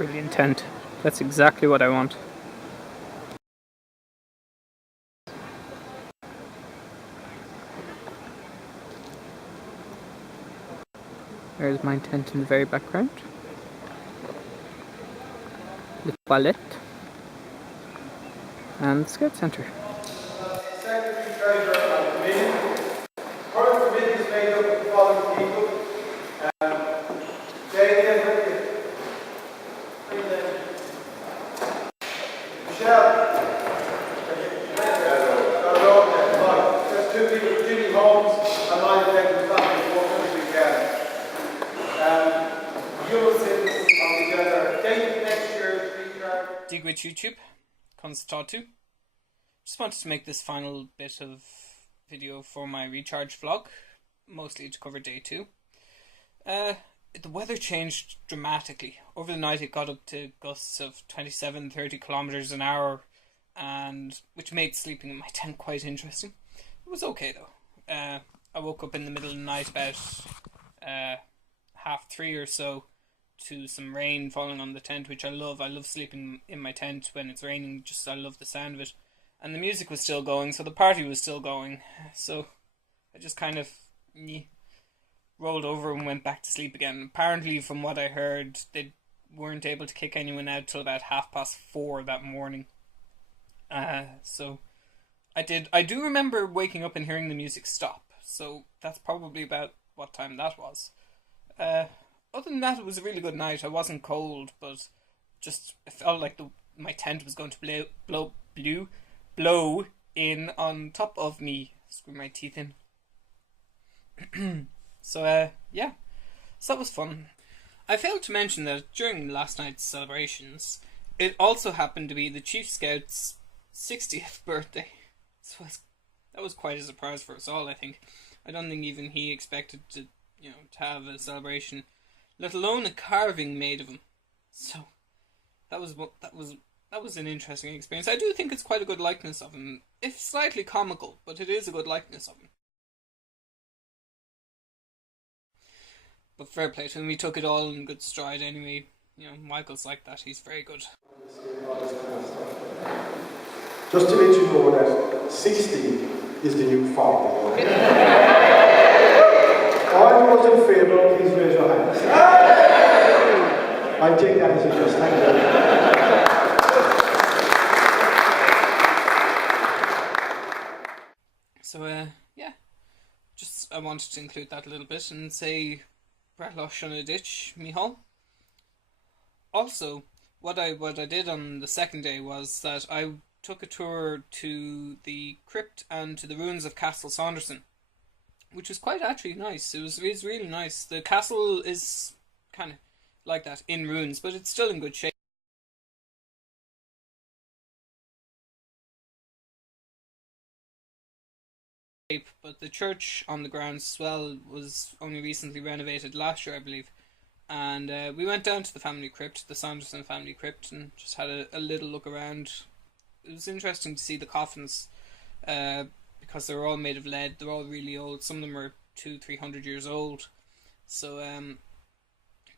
Brilliant tent. That's exactly what I want. There's my tent in the very background. The toilet. And the Scout Centre. Secretary, Treasurer and Committee. Current committee is made up of the following people. Michelle. There's two people, Judy Holmes and my dependent family, working this weekend. You will sit on together. Date next year's recharge. Duit YouTube, conas tidied. Just wanted to make this final bit of video for my recharge vlog, mostly to cover day 2. The weather changed dramatically. Over the night it got up to gusts of 27-30 kilometers an hour, and which made sleeping in my tent quite interesting. It was okay though. I woke up in the middle of the night about 3:30 or so to some rain falling on the tent, which I love. I love sleeping in my tent when it's raining, just I love the sound of it. And the music was still going, so the party was still going. So I just kind of rolled over and went back to sleep again. Apparently, from what I heard, they weren't able to kick anyone out till about 4:30 that morning. So I do remember waking up and hearing the music stop. So that's probably about what time that was. Other than that, it was a really good night. I wasn't cold, but just it felt like my tent was going to blow in on top of me. Screw my teeth in. So yeah, so that was fun. I failed to mention that during last night's celebrations, it also happened to be the Chief Scout's 60th birthday. So that was quite a surprise for us all, I think. I don't think even he expected to have a celebration, let alone a carving made of him. So that was an interesting experience. I do think it's quite a good likeness of him, if slightly comical, but it is a good likeness of him. But fair play to him, we took it all in good stride anyway. Michael's like that, he's very good. Just to let you know that 60 is the new 40. All those in favour, please raise your hands. I take that as a just. Thank you. So, yeah. Just, I wanted to include that a little bit and say, Bratlosh on a ditch, Mihal. Also, what I did on the second day was that I took a tour to the crypt and to the ruins of Castle Saunderson, which was quite actually nice. It was really nice. The castle is kind of like that, in ruins, but it's still in good shape. But the church on the grounds as well was only recently renovated last year, I believe. And we went down to the family crypt, the Saunderson family crypt, and just had a little look around. It was interesting to see the coffins, because they're all made of lead. They're all really old. Some of them are 200-300 years old. So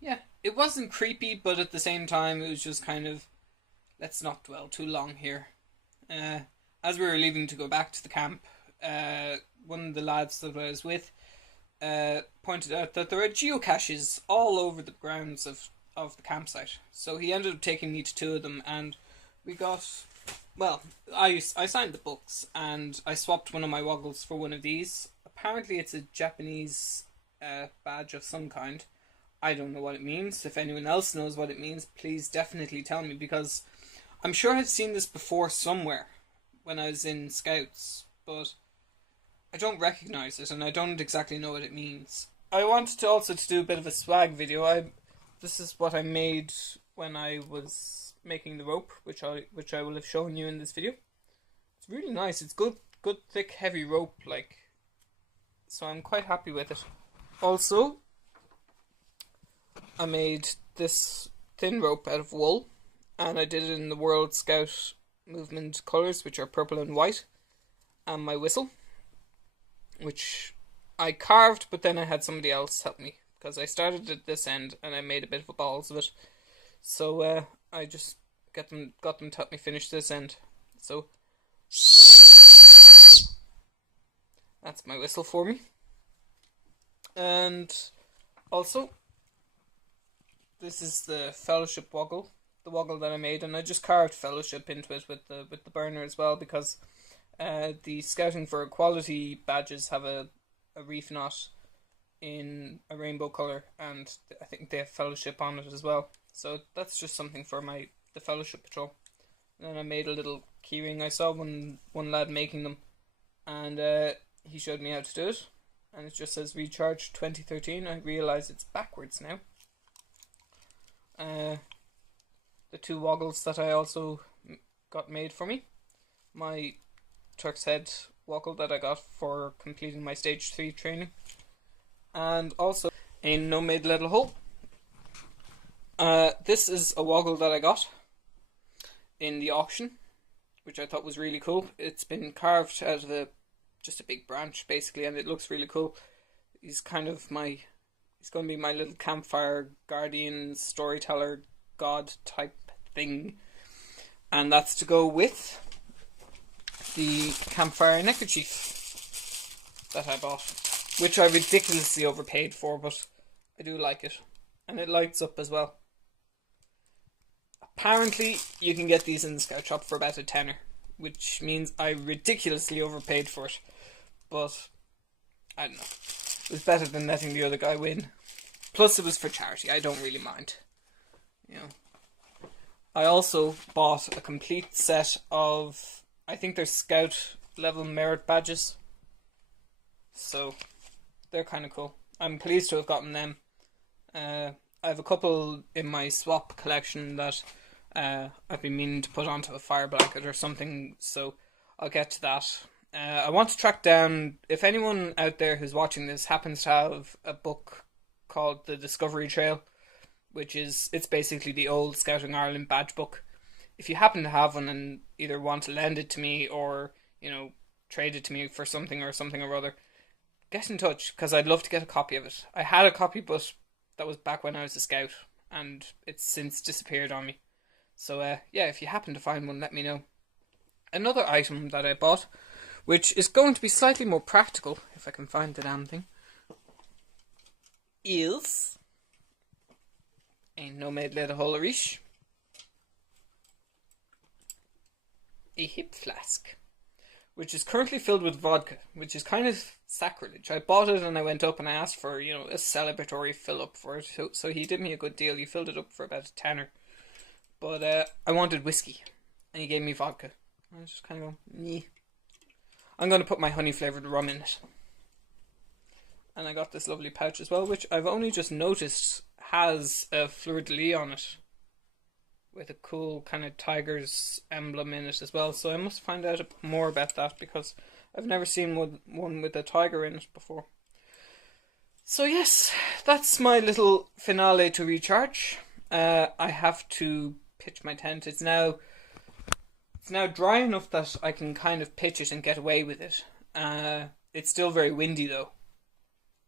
yeah, it wasn't creepy, but at the same time it was just kind of, let's not dwell too long here. As we were leaving to go back to the camp, one of the lads that I was with pointed out that there are geocaches all over the grounds of the campsite. So he ended up taking me to 2 of them, and we got, well, I signed the books, and I swapped one of my woggles for one of these. Apparently it's a Japanese badge of some kind. I don't know what it means. If anyone else knows what it means, please definitely tell me, because I'm sure I've seen this before somewhere when I was in Scouts, but I don't recognise it, and I don't exactly know what it means. I wanted to also do a bit of a swag video. This is what I made when I was making the rope, which I will have shown you in this video. It's really nice. It's good, thick, heavy rope, like. So I'm quite happy with it. Also, I made this thin rope out of wool, and I did it in the World Scout movement colours, which are purple and white, and my whistle, which I carved, but then I had somebody else help me, because I started at this end and I made a bit of a balls of it. So I just got them to help me finish this end. So that's my whistle for me. And also, this is the fellowship woggle, the woggle that I made, and I just carved fellowship into it with the burner as well, because the Scouting for Equality badges have a reef knot in a rainbow colour, and I think they have fellowship on it as well. So that's just something for the fellowship patrol. And then I made a little keyring. I saw one lad making them, and he showed me how to do it. And it just says Recharge 2013. I realise it's backwards now. The two woggles that I also got made for me. My Turk's Head woggle that I got for completing my stage 3 training. And also a no-made little hole. This is a woggle that I got in the auction, which I thought was really cool. It's been carved out of just a big branch basically, and it looks really cool. He's going to be my little campfire guardian, storyteller, god type thing. And that's to go with the campfire neckerchief that I bought, which I ridiculously overpaid for, but I do like it. And it lights up as well. Apparently, you can get these in the scout shop for about a tenner, which means I ridiculously overpaid for it. But, I don't know. It was better than letting the other guy win. Plus, it was for charity. I don't really mind. You know. I also bought a complete set of, I think they're scout level merit badges. So, they're kind of cool. I'm pleased to have gotten them. I have a couple in my swap collection that I've been meaning to put onto a fire blanket or something, so I'll get to that. I want to track down, if anyone out there who's watching this happens to have a book called The Discovery Trail, it's basically the old Scouting Ireland badge book. If you happen to have one and either want to lend it to me or, trade it to me for something or other, get in touch, because I'd love to get a copy of it. I had a copy, but that was back when I was a scout, and it's since disappeared on me. So, yeah, if you happen to find one, let me know. Another item that I bought, which is going to be slightly more practical, if I can find the damn thing, is a no-made leather holerish, a hip flask, which is currently filled with vodka, which is kind of sacrilege. I bought it and I went up and I asked for, a celebratory fill-up for it, so he did me a good deal. He filled it up for about a tenner. But I wanted whiskey, and he gave me vodka. I was just kind of going, meh. I'm going to put my honey-flavoured rum in it. And I got this lovely pouch as well, which I've only just noticed has a fleur-de-lis on it, with a cool kind of tiger's emblem in it as well. So I must find out more about that, because I've never seen one with a tiger in it before. So yes, that's my little finale to Recharge. I have to pitch my tent. It's now dry enough that I can kind of pitch it and get away with it. It's still very windy though,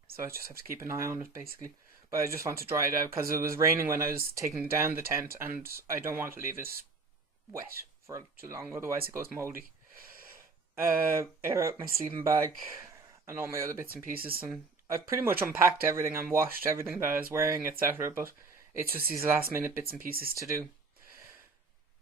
so I just have to keep an eye on it basically. But I just want to dry it out because it was raining when I was taking down the tent, and I don't want to leave it wet for too long, otherwise it goes mouldy. Air out my sleeping bag and all my other bits and pieces, and I've pretty much unpacked everything and washed everything that I was wearing, etc. But it's just these last minute bits and pieces to do.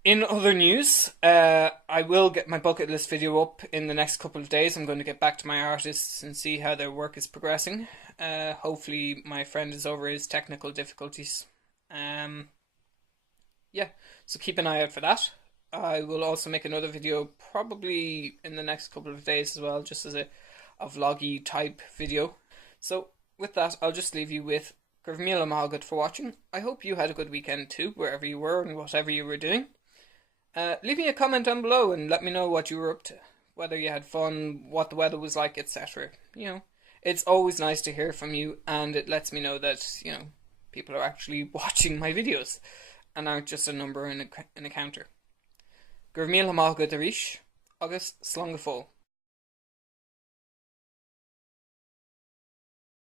In other news, I will get my bucket list video up in the next couple of days. I'm going to get back to my artists and see how their work is progressing. Hopefully my friend is over his technical difficulties. Yeah, so keep an eye out for that. I will also make another video probably in the next couple of days as well, just as a vloggy type video. So with that, I'll just leave you with Gurmila Malgut for watching. I hope you had a good weekend too, wherever you were and whatever you were doing. Leave me a comment down below and let me know what you were up to, whether you had fun, what the weather was like, etc. It's always nice to hear from you, and it lets me know that, people are actually watching my videos and aren't just a number in a counter. Gurmila Malgut Arish, August Slongafol.